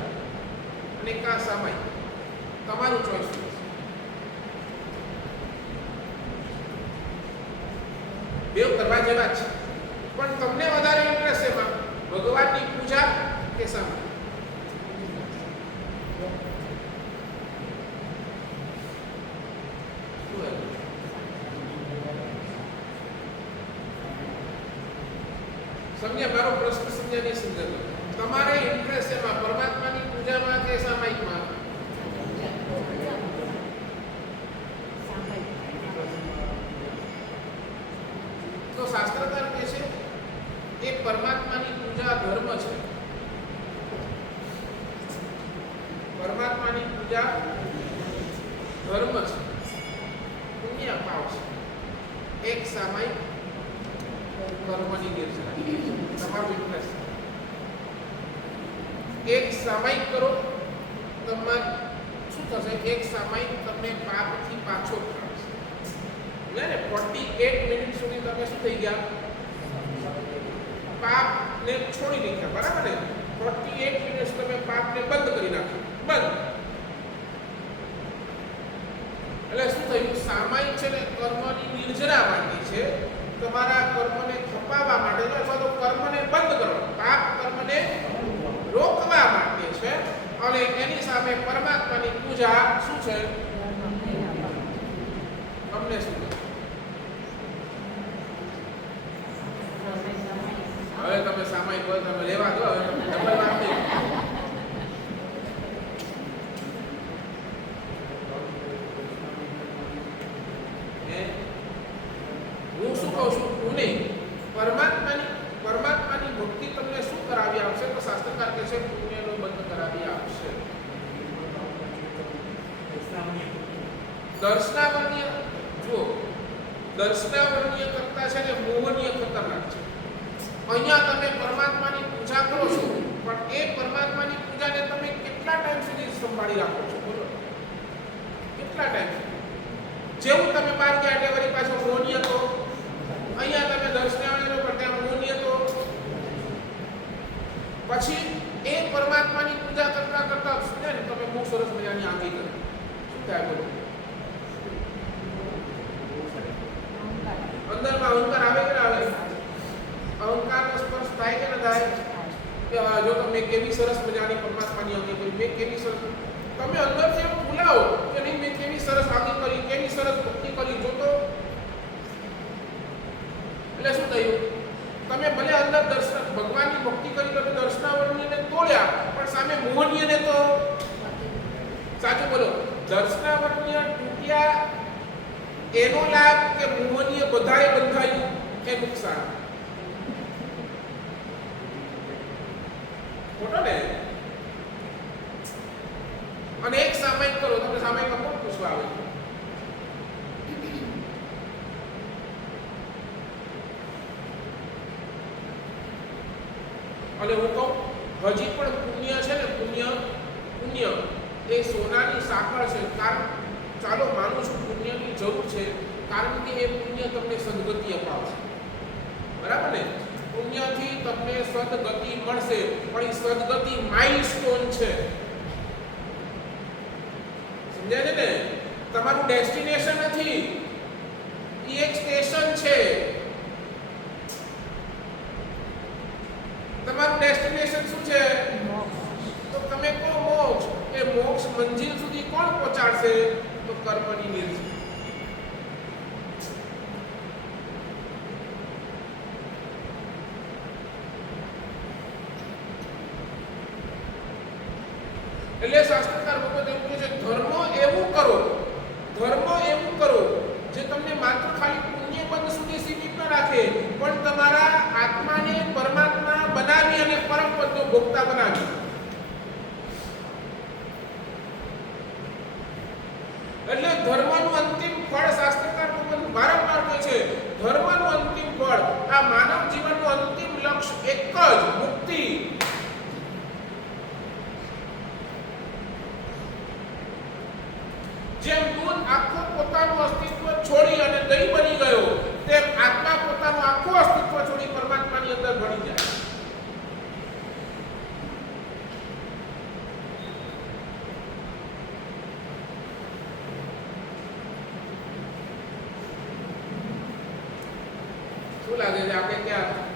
અને કા સામાયિક. તમારું ચોઈસ છે. બેવ કરવા જેવા છે, પણ તમને વધારે ઇન્ટરેસ્ટ એમાં ભગવાનની પૂજા કે સામાયિક? સમજ્યા મારો પ્રશ્ન? સમજ્યા નહીં સમજ્યા? તમારે ઇન્ટરેસ્ટ એમાં પરમાત્માની પૂજામાં કે સામાયિકમાં? તો શાસ્ત્રકાર કહે છે એ પરમાત્માની પૂજા ધર્મ છે. પરમાત્માની પૂજા ધર્મ છે, પુણ્ય પાવ છે. એક સામાયિક કર્મની નિર્જરા. તમારું ઇન્ટરેસ્ટ એક સામાયિક કરો, તમારે શું થશે? એક સામાયિક તમને પાપથી પાછો ઉઠાડશે. ને 48 મિનિટ સુધી તમે શું થઈ ગયા? પાપને છોડી દીધા, બરાબર ને? 48 મિનિટ તમે પાપને બંધ કરી નાખ્યું, બંધ. એટલે શું થયું? સામાયિક છે ને કર્મની નિર્જરા માંડી છે. તમારા કર્મને ખપાવવા માટે, અથવા તો કર્મને બંધ કરો, પાપ એની સામે પરમાત્માની પૂજા શું છે? તમને શું લાગે? હવે તમે સામાયિક બોલ, તમે લેવા દો, હવે તમે ડબલ વાત નહીં. હું શું કહું છું? હું નહીં. પરમાત્માની ભક્તિ તમને શું કરાવી આપશે? તો શાસ્ત્રકાર કહે છે પુણ્યનો બંધ કરાવી આપશે. દર્શનાવર્ણ્ય જુઓ, દર્શનાવર્ણ્ય કરતા છે ને મોહનીય ખતરનાક છે. અહીંયા તમે પરમાત્માની પૂજા કરો છો, પણ એ પરમાત્માની પૂજાને તમે કેટલા ટાઈમ સુધી સંભાળી રાખો છો? બોલો, કેટલા ટાઈમ સુધી? જેવું તમે બહાર ગયા એટલે વળી પાછો મોહનીય તો અહીંયા તમે દર્શનાવર્ણ્ય પર ત્યાં મોહનીય તો પછી એ પરમાત્માની પૂજા કરતા કરતા ને તમે બહુ સરસ મજાની આંગળી કરી. શું થાય? બોલો, અંદરમાં અહંકાર આવે કે ના આવે? અહંકારનો સ્પર્શ થાય કે ના થાય? કે જો તમે કેવી સરસ મજાની પરમાત્માની આંગળી કરી, મેં કેવી સરસ, તમે અંદરથી એમ ફૂલાવો કે નહીં મેં કેવી સરસ આંગળી કરી, કેવી સરસ ભક્તિ કરી. જો તો એટલે શું થયું? તમે ભલે અંદર દર્શન ભગવાનની ભક્તિ કરી, તમે દર્શનાવર્ણ્યને તોડ્યા, પણ સામે મોહનીયને તો સાચું બોલો, દર્શનાવર્ણ્ય તૂટ્યા એનો લાભ કે મોહનીય બધાએ બંધાયું એ નુકસાન? ખોટો ને? અને એક સામાયિક કરો, તમને સામાયિક કોણ પૂછવા આવે? અને હું કહું હજી પણ પુણ્ય છે ને, પુણ્ય એ સોનાની સાંકળ છે. કારણ ચાલો માનું છું પુણ્યની જરૂર છે, કારણ કે એ પુણ્ય તમને સદગતિ અપાવશે. બરાબર ને? પુણ્યથી તમને સદગતિ મળશે, પણ એ સદગતિ માઇલસ્ટોન છે. સમજાય છે ને? તમારું ડેસ્ટિનેશન નથી, એ એક સ્ટેશન છે. તમારું ડેસ્ટિનેશન શું છે? તો તમે કહો મોક્ષ. એ મોક્ષ મંજિલ સુધી કોણ પહોંચાડશે? તો કર્મની નિર્જર. એટલે શાસ્ત્રકાર ભગવત એવું કહે છે, ધર્મ એવું કરો જે તમને માત્ર ખાલી પુણ્ય પદ સુધી સીમિત ન રાખે, પણ તમારા આત્માને પરમાત્મા બનાવી અને પરમ પદનો ભોગતા બનાવી. એટલે ધર્મનું અંતિમ ફળ શાસ્ત્રકાર ભગવત વારંવાર કહે છે, ધર્મનું અંતિમ ફળ, આ માનવ જીવનનું અંતિમ લક્ષ્ય એક જ મુક્તિ. જેમ દૂધ આખું પોતાનું અસ્તિત્વ છોડી અને દહીં બની ગયો, તેમ આત્મા પોતાનું આખું અસ્તિત્વ છોડી પરમાત્માની અંદર ભળી જાય. શું લાગે છે આપણે ક્યાં?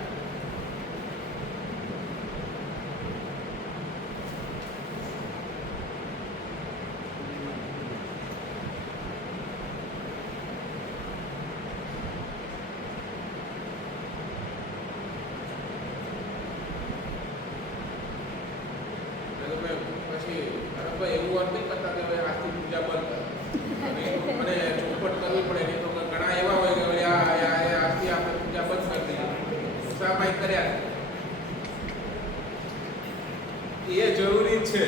એવું વાત નહીં કરતા કે આજથી પૂજા બંધ મને ચોખવટ કરવી પડે. નહીં તો ઘણા એવા હોય કે આજથી આપણે પૂજા બંધ કરી દઈએ, સામાયિક કર્યા. એ જરૂરી છે.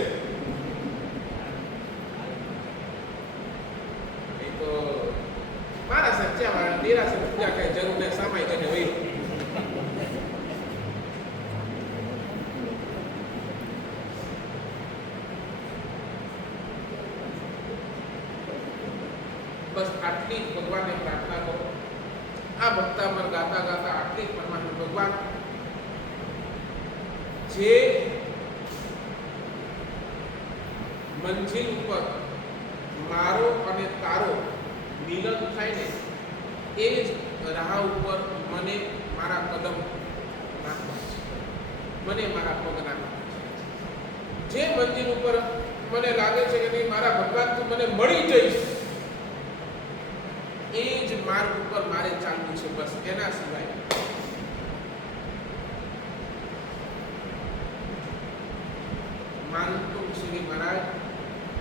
એ તો મારા સચ્ચા નિરાશ પૂજા કઈ જરૂર નહીં, સામાયિક અને હોય. બસ આટલી જ ભગવાનને પ્રાર્થના કરો. આ ભક્તામર ગાતા ગાતા આટલી જ પરમાત્મા ભગવાન જે મંજિલ ઉપર મારો અને તારો મિલન થાય ને, એ જ રાહ ઉપર મને મારા કદમ નાખવા છે, મને મારા પગ નાખવા છે. જે મંજિલ ઉપર મને લાગે છે કે નહીં મારા ભગવાન તું મને મળી જઈશ, એ જ માર્ગ ઉપર મારે ચાલવું છે, બસ એના સિવાય. માનતુમ શ્રી મહારાજ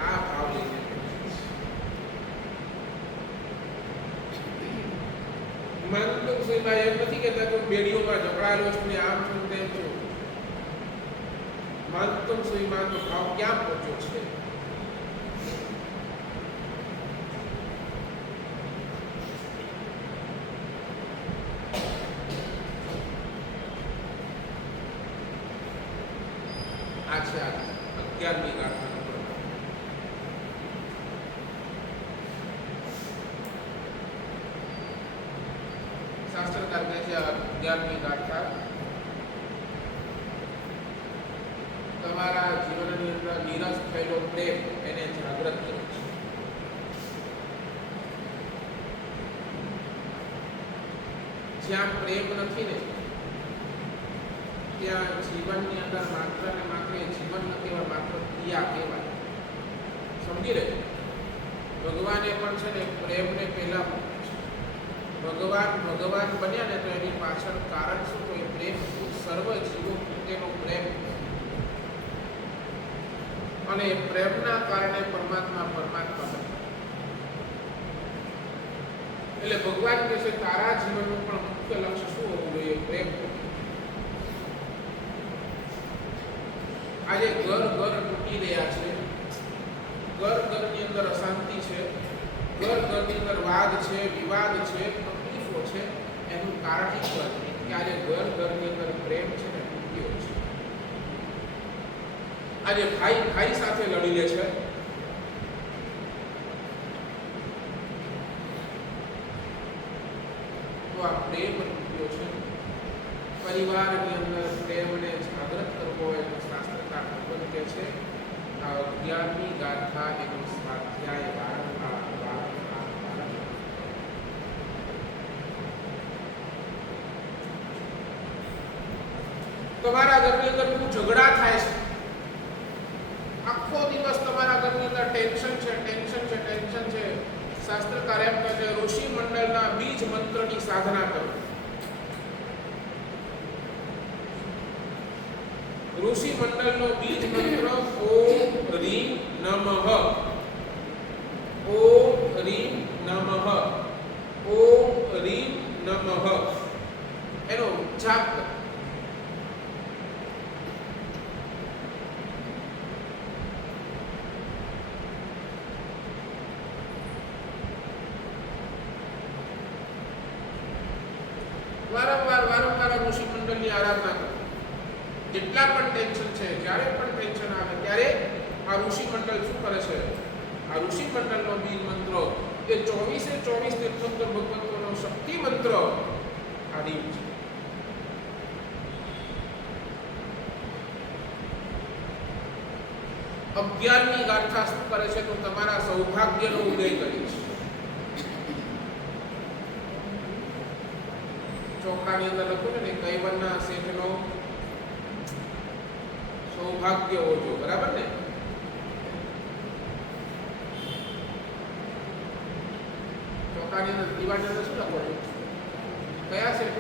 આ ભાવ લઈને માનતુમ શ્રી મહારાજ એમ નથી કહેતા તું બેડીઓમાં ઝઘડાયેલો છું ને આમ છું તેમ છું. માનતુમ શ્રી મહારાજનો ભાવ ક્યાં પહોંચ્યો છે? આ છે 11મી ગાથાનો પ્રભાવ. શાસ્ત્રકાર કહે છે 11મી ગાથા તમારા જીવનની અંદર નિરસ થયેલો પ્રેમ એને જાગૃત કરે છે. જ્યાં પ્રેમ નથી ને ત્યાં જીવનની અંદર માત્ર ને માત્ર જીવન ન કહેવાય, માત્ર ક્રિયા કહેવાય. સમજી લેજો, ભગવાને પણ છે ને પ્રેમને પહેલા ભગવાન બન્યા ને તો એની પાછળ કારણ શું? તો એ પ્રેમ સર્વ જીવો પ્રત્યેનો પ્રેમ, અને પ્રેમના કારણે પરમાત્મા બન્યા. એટલે ભગવાન કહે છે તારા જીવનનું પણ મુખ્ય લક્ષ્ય શું હોવું જોઈએ? પ્રેમ. આજે ઘર તૂટી રહ્યા છે, ઘરની અંદર અશાંતિ છે, ઘરની અંદર વાદ છે, વિવાદ છે, તકલીફો છે. એનું કારણ એક જ કે આજે ઘરની અંદર પ્રેમ છે ને તૂટ્યો છે. આજે ભાઈ સાથે લડી લે છે, તો આ પ્રેમ તૂટ્યો છે. પરિવારની અંદર પ્રેમને જાગૃત કરવો હોય તો શાસ્ત્રકાર ભગવાન કહે છે આ 11મી ગાથા એનો સ્વાધ્યાય વારંવાર. તમારા ઘરની અંદર બહુ ઝઘડા થાય છે, આખો દિવસ તમારા ઘરની અંદર ટેન્શન છે. શાસ્ત્રકાર એમ કહે છે ઋષિ મંડળના બીજ મંત્રની સાધના કરો. ઋષિ મંડળનો બીજ મંત્ર ઓમ રીમ નમઃ, ઓમ રીમ નમઃ, ઓમ રીમ નમઃ, એનો જાપ કરો. વારંવાર ઋષિ મંડળની આરાધના કરો. જેટલા પણ ટેન્શન છે, જ્યારે પણ ટેન્શન આવે ત્યારે આ ઋષિ મંડળ શું કરે છે? આ ઋષિ મંડળનો બીજ મંત્ર એ 24 તીર્થંકર ભગવંતોનો શક્તિ મંત્ર આ દીપ છે. અગિયારમી ગાથા શું કરે છે? તો તમારા સૌભાગ્યનો ઉદય કરે છે. ચોકડાની અંદર લખ્યું છે ને કૈવરના શેઠનો સૌભાગ્ય ઓજો, બરાબર ને? ચોકડાની અંદર દિવાળની અંદર શું લખવું છે? કયા શેઠ?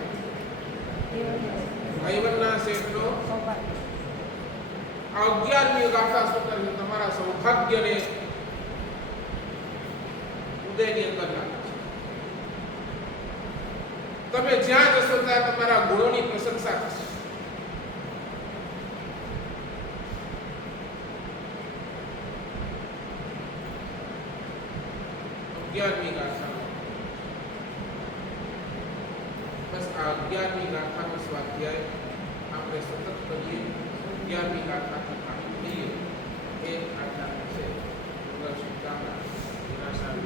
કૈવરના શેઠનો સૌભાગ્ય. આ 11મી ગાથા શું કરે છે? તમારા સૌભાગ્યને ઉદયની અંદર લાગે છે. તમે જ્યાં જશો ત્યાં તમારા ગુણોની પ્રશંસા થશે. અગિયારમી ગાથા, બસ આ 11મી ગાથાનો સ્વાધ્યાય આપણે સતત કરીએ. 11મી ગાથાથી પાણી લઈએ એ આધાર છે. શુભકામના વિનાશાલ